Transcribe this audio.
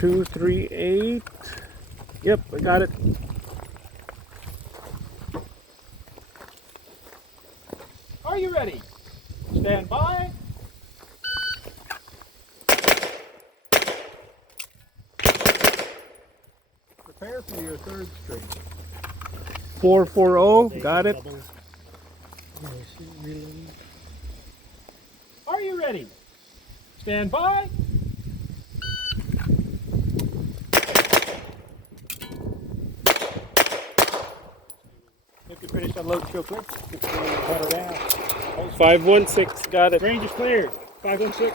238. Yep, I got it. Are you ready? Stand by. Prepare for your third string. 440. Got it. Are you ready? Stand by. If you finish unload real quick, get the header down. 516. Got it. Range is cleared. 516.